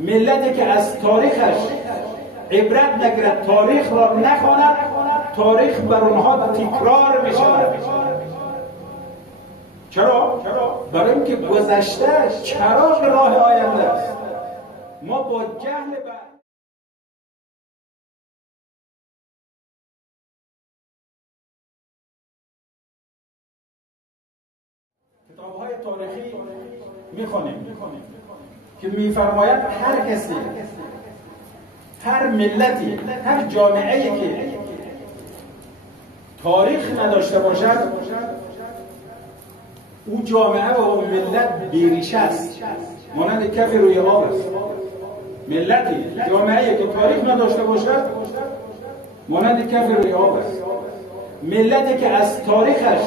ملتی که از تاریخش عبرت نگیرد، تاریخ را نخواند، تاریخ بر اونها تکرار می شود. چرا؟ برای اینکه گذشته چراغ راه آینده است. ما با جهل کتاب‌های تاریخی می‌خوانیم که می‌فرمایند هر کسی، هر ملتی، هر جامعه‌ای که تاریخ نداشته باشد، او جامعه و اون ملت بیریشه است، مانند کف روی آب است. ملتی، جامعه‌ای که تاریخ نداشته باشد مانند کف روی آب است. ملتی که از تاریخش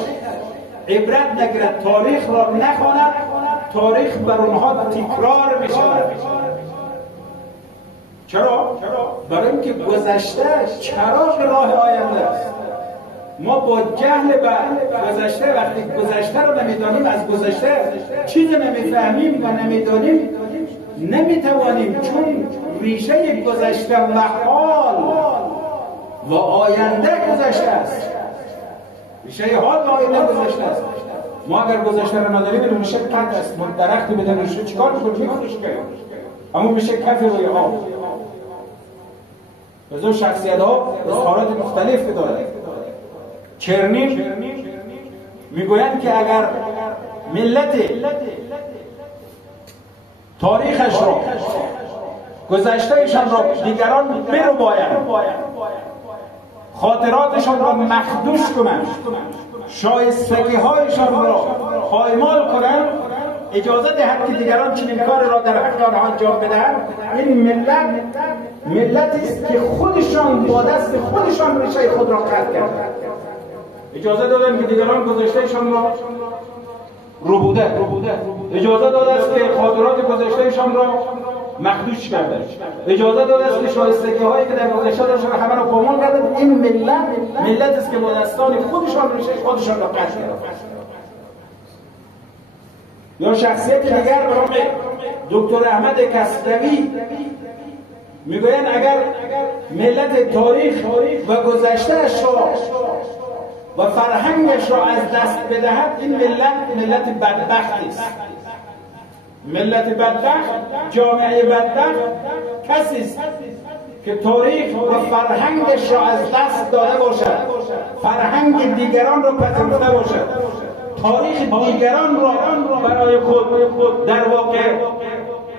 عبرت نگیرد، تاریخ را نخواند، تاریخ بر اونها تکرار می شود. چرا؟ برای اینکه گذشته چراغ راه آینده است. ما با جهل گذشته، وقتی گذشته رو نمیدانیم، از گذشته چیزی نمیفهمیم و نمیدانیم، نمیتوانیم، چون ریشه گذشته و حال و آینده گذشته است. ریشه حال و آینده گذشته است. ما اگر گذشته رو نداریم، این میشه قطع است. درختی بدن روش چیکار میکنیم؟ میخوشکه، اما میشه کف روی آب. از اون شخصیت ها اظهارات مختلف داره. چرنین میگویند که اگر ملت تاریخش را، گذشتهشان را دیگران بربایند، خاطراتشان را مخدوش کنند، شایستگی هایشان را پایمال کنند، اجازه دهند که دیگران چنین کار را در حق آنها انجام بدهند، این ملتی است که خودشان با دست خودشان ریشه خود را قطع کردند. اجازه دادن که دیگران گذشتهشان را ربوده، اجازه داده است که خاطرات گذشتهشان را مخدوش کرده، اجازه داده است که شایستگی هایی که در گذشته داشتن همه را پامال کردند. این ملت است که با دستان خودشان ریشه خودشان را قطع کردند. یا شخصیت دیگر به نام دکتر احمد کسروی میگویند اگر ملت تاریخ و گذشته‌اش را و فرهنگش را از دست بدهد، این ملت بدبختی است. ملت بدبخت، جامعه بدبخت کسی است که تاریخ و فرهنگش را از دست داده باشد، فرهنگ دیگران را پذیرفته باشد، تاریخ دیگران را برای خود در واقع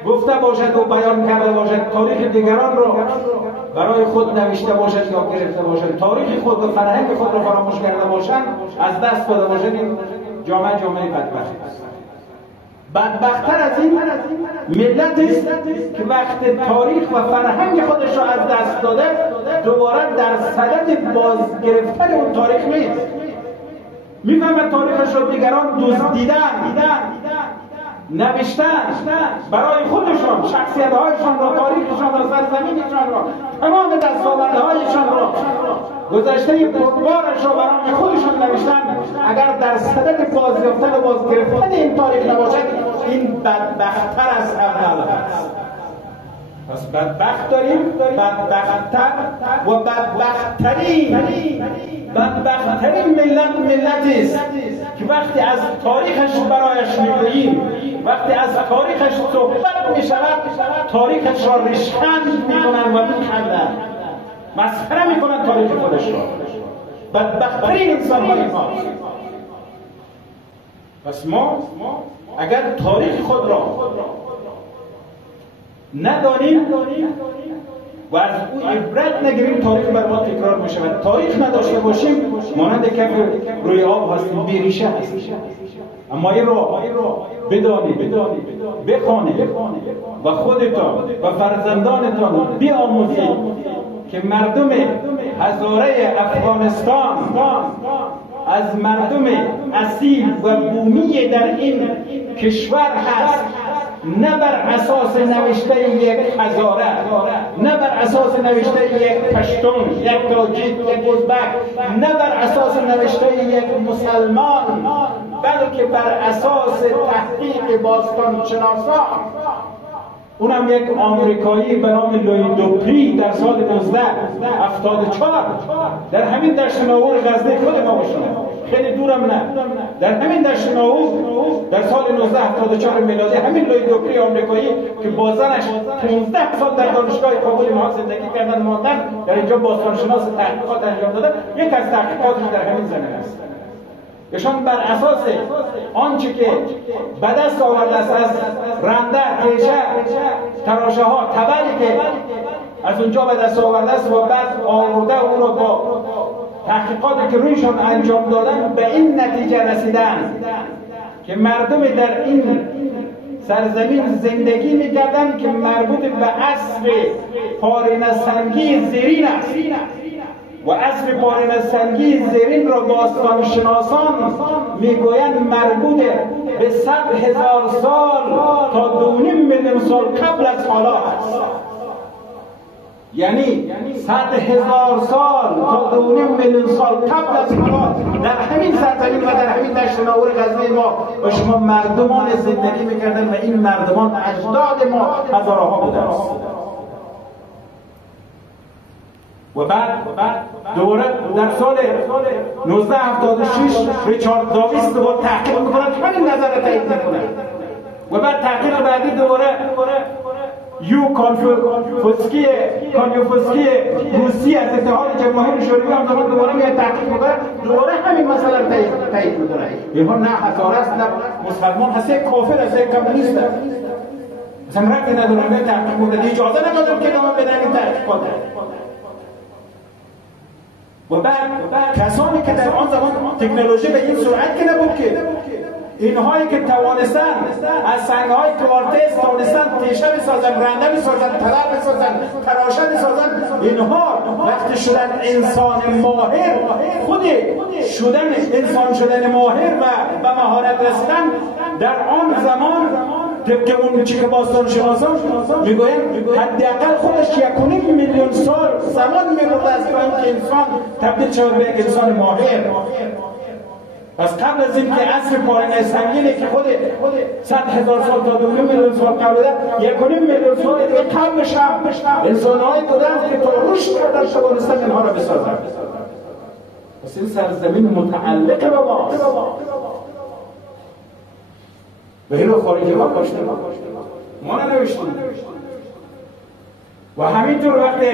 گفته باشد و بیان کرده باشد، تاریخ دیگران را برای خود نوشته باشد یا گرفته باشد، تاریخ خود و فرهنگ خود را فراموش کرده باشد، از دست داده باشد، این جامعه بدبخت است. بدبخت‌تر از این ملت است که وقت تاریخ و فرهنگ خودش را از دست داده، دوباره در صدد باز گرفتن اون تاریخ نیست. میفهمد تاریخش را دیگران دزدیدن، نوشتن برای خودشان، شخصیت‌هایشان را، تاریخشان را، سرزمینشان را، تمام دستاوردهایشان را، گذشته پربارش را برای خودشان نوشتن. اگر در صدد بازیافتن و بازگرفتن این تاریخ نباشد، این بدبخت‌تر از همه است. پس بدبخت داریم، بدبخت‌تر و بدبخت‌ترین ملت است که وقتی از تاریخش برایش میگوییم، وقتی از تاریخش صحبت میشود، تاریخش را ریشخند میکنند و میخندند، مسخره میکنند تاریخ خودش را. بدبخت‌ترین انسان های ما. پس ما اگر تاریخ خود را ندانیم و از او عبرت نگیریم، تاریخ بر ما تکرار می شود. تاریخ نداشته باشیم، مانند کف روی آب هستیم، بیریشه هستیم. اما این را بدانید، بخوانید و خودتان و فرزندانتان بیاموزید که مردم هزاره افغانستان از مردم اصیل و بومی در این کشور هست، نه بر اساس نوشته یک هزاره، نه بر اساس نوشته یک پشتون، یک تاجیک، یک ازبک، نه بر اساس نوشته یک مسلمان، بلکه بر اساس تحقیق باستانشناسان اونم یک آمریکایی به نام لوی دوپری در سال 1974 در همین دشت ناور غزنی خود ما باشیم، خیلی دورم نه، در همین دشت ناور در سال 1974 میلادی همین لوی دوپری آمریکایی که با زنش 15 سال در دانشگاه کابل اینها زندگی کردن ماندن، در اینجا باستانشناس تحقیقات انجام دادن، یک از تحقیقاتش در همین زمینه است. ایشان بر اساس آنچه که به دست آورده است از رنده، تیشه، تراشه ها، تبری که از اونجا به دست آورده است و بعد آورده اون رو با تحقیقاتی که رویشان انجام دادن به این نتیجه رسیدن که مردم در این سرزمین زندگی میکردن که مربوط به عصر پارینه سنگی زرین است و عصر پارینه سنگی زرین را باستانشناسان میگویند مربوط به 100,000 سال تا 2.5 میلیون سال قبل از حالا است. یعنی 100,000 سال تا 2.5 میلیون سال قبل از حالا در همین سرزمین و در همین دشت ناور غزنی ما و شما مردمان زندگی میکردن و این مردمان اجداد ما هزارها بوده است. و بعد دوباره در سال 1976 ریچارد داویس دوباره تحقیق میکنند، همین نظر را تایید میکنند. و بعد تحقیق بعدی دوباره کانیوفسکی روسی از اتحاد جماهیر شوروی هم دوباره میاد تحقیق میکنند، دوباره همین مسئله را تایید میکنند. اینها نه هزار است، نه مسلمان هست، یک کافر است، یک کمونیست است. مثلا رفتی ندارم به تحقیق میکنند، اجازه ندادم که نام بدن این تحقیقات. و بعد کسانی که در آن زمان تکنولوژی به این سرعت که نبود که اینهایی که توانستن از سنگ‌های کوارتز توانستن تیشه بسازن، رنده بسازن، تبر بسازن، تراشه بسازن، اینها وقتی شدن انسان ماهر، خود شدن انسان شدن ماهر و به مهارت رسیدن در آن زمان طبق اون چی که باستانشناسان میگویند حداقل خودش 1.5 میلیون سال زمان میبرده از تا اینکه انسان تبدیل شود به یک انسان ماهر. پس قبل از اینکه عصر پارینه سنگینی که خود 100,000 سال تا 2 میلیون سال قبل بوده، 1.5 میلیون سال دیگه قبلش هم انسان‌هایی بودند که تا رشد کردن توانستن اینها را بسازند. پس این سرزمین متعلق به ماست و این رو خارجی ها کاشتیم، ما ننوشتیم. و همینطور وقتی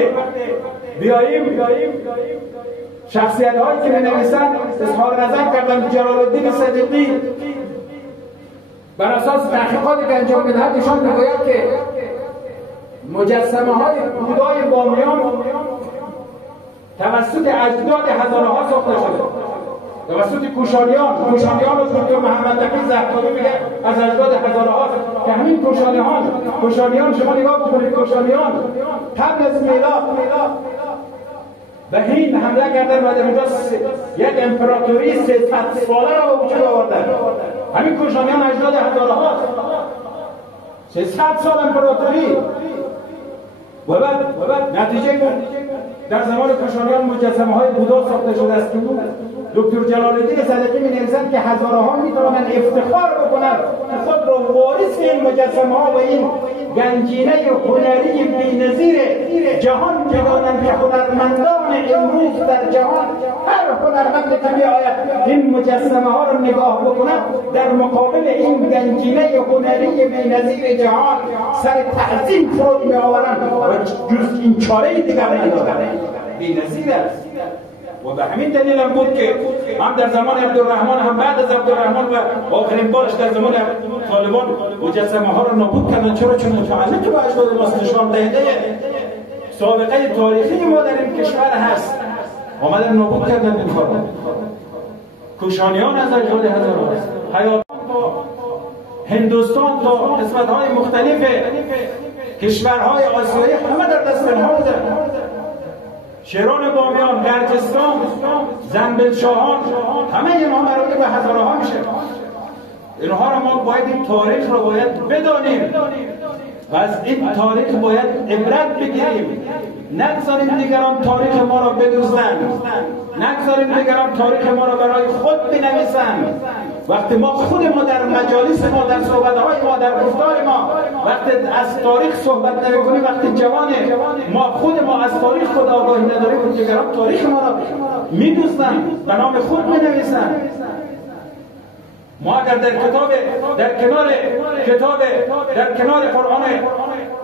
بیاییم شخصیت هایی که ننویسن اظهار نظر کردن، جلال الدین صدیقی بر اساس تحقیقاتی که انجام میدهد ایشان میگوید که مجسمه های بودای بامیان توسط اجداد هزارها ساخته شده، توسط کوشانیان و دکتر محمد تقی زهرانی میگه از اجداد هزارها که همین کوشانیان شما نگاه کنید، کوشانیان قبل از میلاد به هند حمله کردن و در اونجا یک امپراتوری 300 ساله را به وجود آوردن. همین کوشانیان اجداد هزارها 300 سال امپراتوری. و بعد نتیجه در زمان کوشانیان مجسمه های بودا ساخته شده است که دکتر جلال الدین صدیقی می‌نویسند که هزارها می‌توانند افتخار بکنند که خود را وارث این مجسمه ها و این گنجینه هنری بی‌نظیر جهان بدانند که هنرمندان امروز در جهان هر هنرمند که می‌آید این مجسمه ها را نگاه بکند در مقابل این گنجینه هنری بی‌نظیر جهان سر تعظیم فرود می‌آورند و جز این چاره‌ای دیگر ندارند. بی‌نظیر است. و به همین دلیل هم بود که هم در زمان عبدالرحمن هم بعد از عبدالرحمن و آخرین بارش در زمان طالبان مجسمه ها رو نابود کردن. چرا؟ چون متعلق به اجداد ماست. نشان دهنده سابقه تاریخی ما در این کشور هست. آمدن نابود کردن اینها رو. کوشانیان از اجداد هزارها است. حیات هندوستان تا قسمت‌های مختلف کشورهای آسیایی همه در دست اینها بوده. شیران بامیان، گرجستان، زنبیل شاهان، همه اینها مربوط به هزارها میشه. اینها رو ما باید این تاریخ رو باید بدانیم و از این تاریخ باید عبرت بگیریم. نگذاریم دیگران تاریخ ما را بدزدند، نگذاریم دیگران تاریخ ما را برای خود بنویسند وقتی ما خود ما در مجالس ما، در صحبت‌های ما، در گفتار ما وقتی از تاریخ صحبت نمی‌کنیم، وقتی جوان ما خود ما از تاریخ خود آگاهی نداریم، دیگران تاریخ ما را می‌دوزن، به نام خود می‌نویسن. ما اگر در کنار قرآن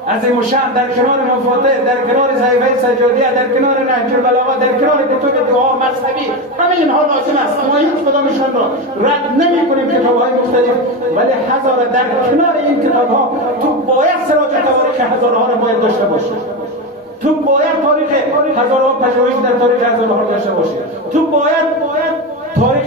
عظیم الشأن، در کنار مفاتح، در کنار صحیفه سجادیه، در کنار نهج البلاغه، در کنار کتب دعا مذهبی، همه اینها لازم است. ما هیچ کدامشان را رد نمی‌کنیم، کتاب‌های مختلف، ولی هزاره در کنار این کتاب‌ها تو باید سراج تواریخ هزارها را باید داشته باشی. تو باید تاریخ هزارها پژوهش در تاریخ هزارها داشته باشی. تو باید تاریخ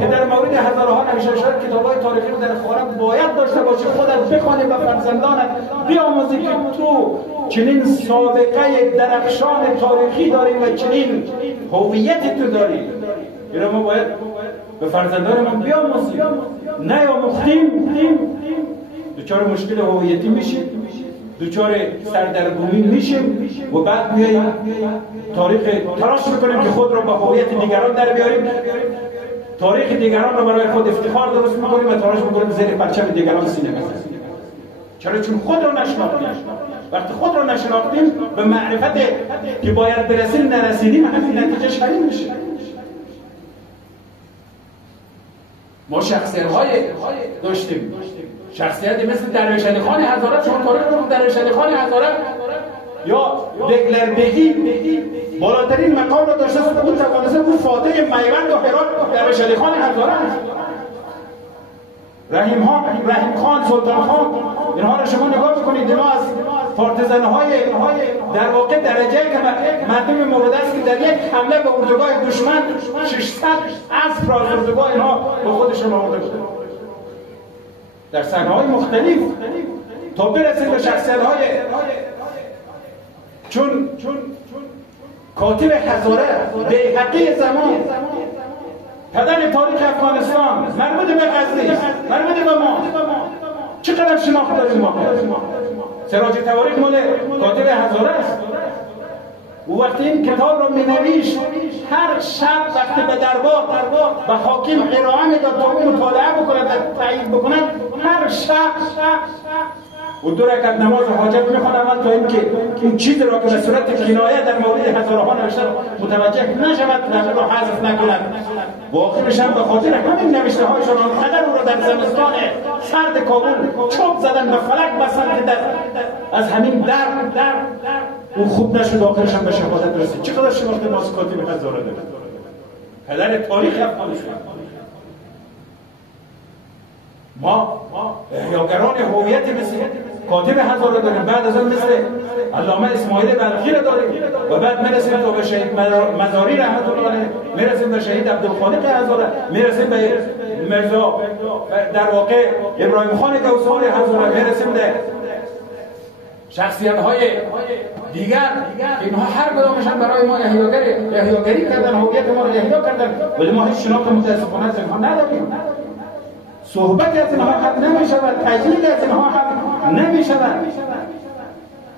که در مورد هزارها نوشته شده کتاب‌های تاریخی رو در خانه باید داشته باشی، خودت بخوانی، به فرزندانت بیاموزی که تو چنین سابقه درخشان تاریخی داری و چنین هویت تو داری. اینا ما باید به فرزندانمون بیاموزیم. نیاموختیم دچار مشکل هویتی میشیم، دچار سردرگمی میشیم و بعد میایم تاریخ تلاش میکنیم که خود را با هویت دیگران در بیاریم، تاریخ دیگران را برای خود افتخار درست میکنیم و تلاش میکنیم زیر پرچم دیگران سینه بزنیم. چرا؟ چون خود را نشناختیم. وقتی خود را نشناختیم به معرفت که باید برسیم نرسیدیم، همین نتیجه شریم میشه. ما شخصیت‌های داشتیم، شخصیتی مثل درویش علی خان هزاره. شما تاریخ رو درویش علی خان هزاره یا بگلربگی بالاترین مقام رو داشته، اون توانسته اون فاتح میوند و هرات درویش علی خان هزاره است. رحیم خان، سلطان خان، اینها رو شما نگاه بکنید، اینا از پارتزان‌های در واقع درجه که مردم مورد است که در یک حمله به اردوگاه دشمن 600 اسب را از اردوگاه اینها با خودشون آورده بودند در صحنه‌های مختلف، تا برسیم به شخصیت‌های چون کاتب هزاره، بیهقی زمان، پدر تاریخ افغانستان، مربوط به غزنی، مربوط به ما، چقدر شناخت داریم ما؟ سراج تواریخ مال کاتب هزاره است. او وقتی این کتاب را می‌نویس، هر شب وقتی به دربار به حاکم ارائه میداد تا او مطالعه بکند و تایید بکند، هر شب و 2 رکعت نماز حاجت می‌خواند تا اینکه این چیزی را که به صورت کنایه در مورد هزارها نوشته متوجه نشود و را حذف نکند. و آخرش هم به خاطر همین نوشته‌هایشان آنقدر او را در زمستان سرد کابل چوب زدن و فلک بستند که از همین در او خوب نشد، آخرش هم به شهادت رسید. چقدر شناخت ماست کاتب هزاره داره، پدر تاریخ افغانستان. ما احیاگران هویت مثل کاتب هزاره داریم، بعد از آن مثل علامه اسماعیل بلخی را داریم و بعد میرسیم تا به شهید مزاری رحمت الله علیه، میرسیم به شهید عبدالخالق هزاره، میرسیم به مرزا در واقع ابراهیم خان کوثر هزاره، میرسیم به شخصیت‌های دیگر. اینها هر کدامشان برای ما احیاگری کردن، هویت ما را احیا کردن، ولی ما هیچ شناخت متاسفانه از اینها نداریم. صحبت از اینها حق نمی شود، تجلیل از اینها حق نمی شود.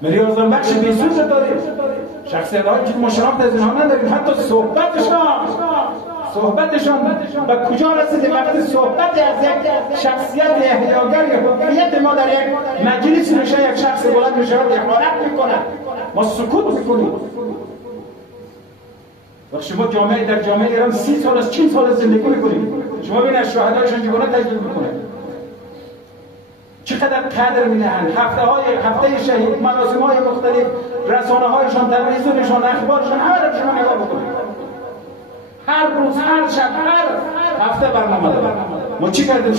مریازان بخش بیسوز داریم، شخصیت‌هایی که ما شناخت از اینها نداریم، حتی صحبتشان به کجا رسیده؟ وقتی صحبت از یک شخصیت احیاگر یا هویت ما در یک مجلس میشه، یک شخص بلند میشه احقارت میکنه، ما سکوت میکنیم. وقتی شما در جامعه ایران 30 سال از 40 سال زندگی میکنید، شما ببینید از شهدایشان چگونه تجلیل میکنه، چقدر قدر میدهند. هفته شهید، مراسم‌های مختلف، رسانه‌هایشان، تلویزیونشان، اخبارشان، همه رو شما نگاه بکنید. هر روز، هر شب، هر هفته برنامه داریم. ما چی کردیم؟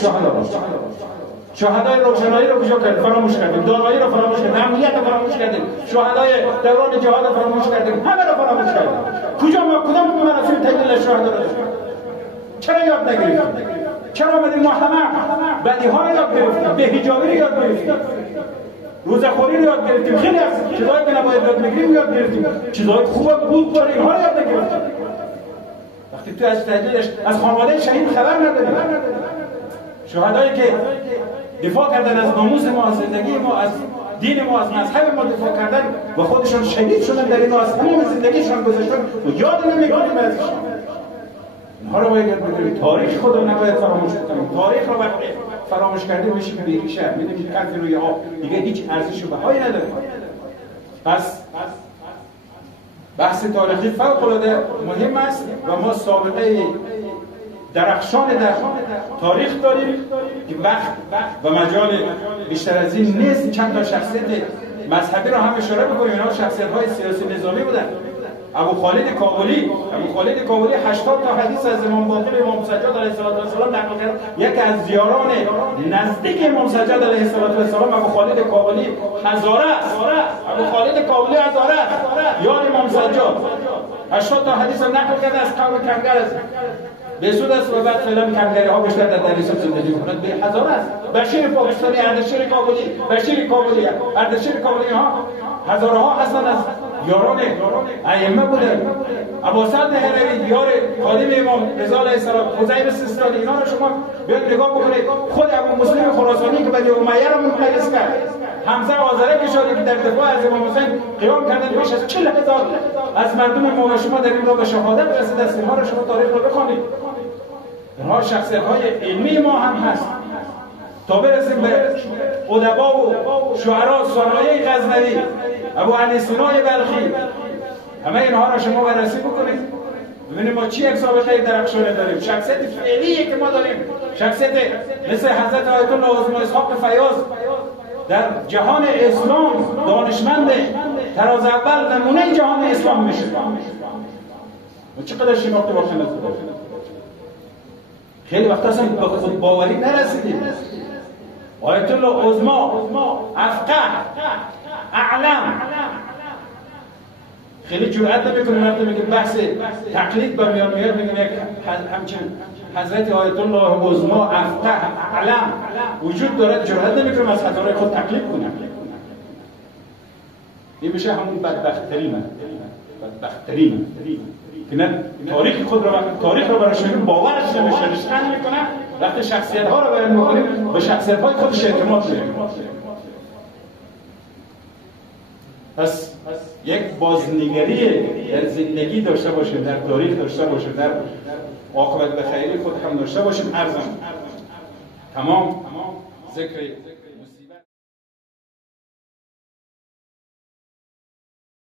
شهدای روشنایی رو کجا کردیم؟ فراموش کردیم. دارایی رو فراموش کردیم. امنیت رو فراموش کردیم. شهدای دوران جهاد رو فراموش کردیم. همه رو فراموش کردیم. کدام مراسم تجلیل شهدا رو داشتیم؟ چرا یاد نگرفتیم؟ چرا آمدیم همه بدیها رو یاد گرفتیم، بی‌حجابی رو یاد گرفتیم، روزخوری رو یاد گرفتیم، خیلی از چیزایی که نباید یاد بگیریم یاد گرفتیم، چیزای خوب بود داره اینها رو یاد نگرفتیم. وقتی تو از تجلیلش از خانواده شهید خبر نداری، شهدایی که دفاع کردن از ناموس ما، از زندگی ما، از دین ما، از مذهب ما دفاع کردن و خودشون شهید شدن در اینو، از تمام زندگیشون گذاشتن و یاد نمی‌کنیم ازشون. اینها رو باید بدونیم. تاریخ خود رو نباید فراموش کنیم. تاریخ رو وقتی فراموش کردیم میشه که بی‌ریشه، می‌دونیم کف روی آب دیگه هیچ ارزش و بهایی نداره. پس بحث تاریخی فوق‌العاده مهم است و ما سابقه درخشان در تاریخ داریم که وقت و مجال بیشتر از این نیست. چند تا شخصیت مذهبی رو هم اشاره بکنیم. اینا شخصیت‌های سیاسی نظامی بودن. ابو خالد کابلی 80 تا حدیث از امام باقر امام سجاد علیه السلام نقل کرد. یکی از یاران نزدیک امام سجاد علیه السلام ابو خالد کابلی هزاره است. یار امام سجاد 80 تا حدیث رو نقل کرده از قوم کنگر است. به سود است و بعد فعلا کنگری ها بیشتر در دریسان زندگی کنند. به هزاره است. بشیر پاکستانی، اردشیر کابلی ها هزاره ها هستند از یاران ائمه بودن. ابوسعد هروی یار خادم امام رضا علیه السلام، خزیب سیستانی، اینا رو شما بیاید نگاه بکنید. خود ابو مسلم خراسانی که بنی امیه رو منقرض کرد، حمزه آذری کشاده که در دفاع از امام حسین قیام کردن، بیش از 40,000 از مردم ما و شما در این راه به شهادت رسید است. اینها رو شما تاریخ رو بخوانید. اینها شخصیت‌های علمی ما هم هست. تا برسیم به ادبا و شعرا سرایه غزنوی، ابو علی سینای بلخی، همه اینها را شما بررسی بکنید ببینید ما چی یک سابقه درخشانه داریم. شخصیت فعلی که ما داریم، شخصیت مثل حضرت آیت الله عظما اسحاق فیاض در جهان اسلام دانشمند تراز اول نمونه جهان اسلام میشه. و چقدر شناخته باشه نزد خیلی وقت اصلا به خود باوری نرسیدیم. آیت الله عظما افقه اعلم خیلی جرأت نمیکنه وقتی میگه بحث تقلید به میان میاد، میگه یک همچین حضرت آیت الله عظما افقه اعلم وجود دارد، جرأت نمیکنه از خطاهای خود تقلید کنه. این میشه همون بدبخت‌ترینه که نه تاریخ رو برای شما باورش نمیشه، رشتن میکنه. وقتی شخصیت ها رو بیان میکنیم به شخصیت های خودش اعتماد داریم. پس یک بازنگری در زندگی داشته باشیم، در تاریخ داشته باشیم، در عاقبت به خیری خود هم داشته باشیم. ارزم تمام ذکر